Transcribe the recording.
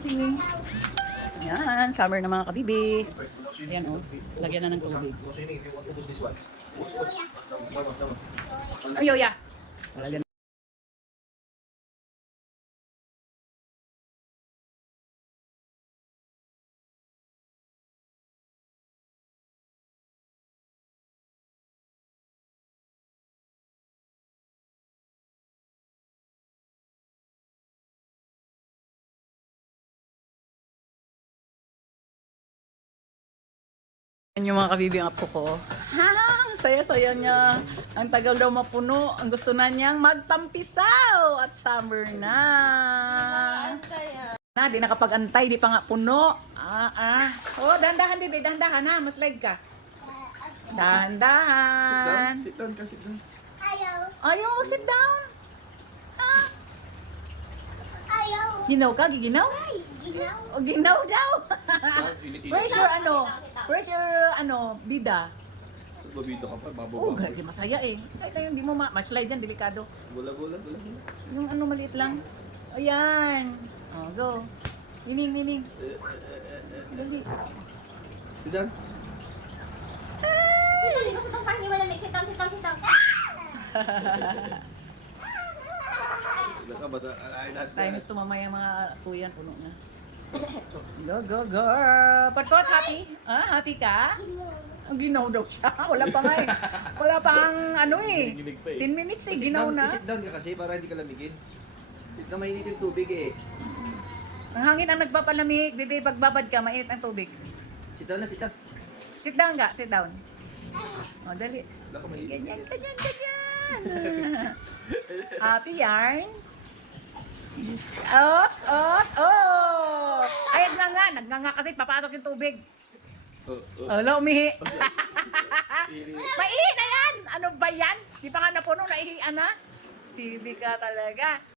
singing. Yan, summer na mga kabibi. Ayan o, lagyan na ng tubig. Ay, Yoya. Lagyan. Yung mga kabibi ang apo ko. Ha, saya-saya niya. Ang tagal daw mapuno. Ang gusto na niyang magtampisaw. At summer na. Na, di nakapag-antay. Di pa nga puno. Oh, dahan-dahan, bibi. Dahan-dahan ha. Mas leg ka. Dahan-dahan. Sit down ka, sit down. Ayaw, sit down. Ah. Ayaw. Ginaw ka? Giginaw? Ginaw. O, ginaw daw. Where's your Where's your bida? Babito ka pa, Oh, bababa. di masaya eh. Kahit na yun, di mo ma-slide yan, delikado. Bola. Yung maliit lang. Ayan. Oh, go. Miming. Dali. Sit down. Sali ko sa tong parang malamig. Sit down. Wala ka, basta ay natin. Tayo gusto mamaya mga tuyan, puno na. Go. Patpot, happy? Happy ka? Ang ginaw daw siya. Wala pa nga eh. Wala pa ang Ginig pa eh. 10 minutes eh, ginaw na. Sit down ka kasi para hindi ka lamigin. Sit na mainit yung tubig eh. Ang hangin ang nagpapalamig. Bebe, pagbabad ka, mainit ang tubig. Sit down na, sit down. Sit down ka, sit down. O, dali. Wala ka mainit. Ganyan. Happy yarn. Oops. Oh! Ay, nagnganga kasi papasok yung tubig. Wala, umihi. Maihi na yan! Ano ba yan? Di pa nga napuno, naihian na. TV ka talaga.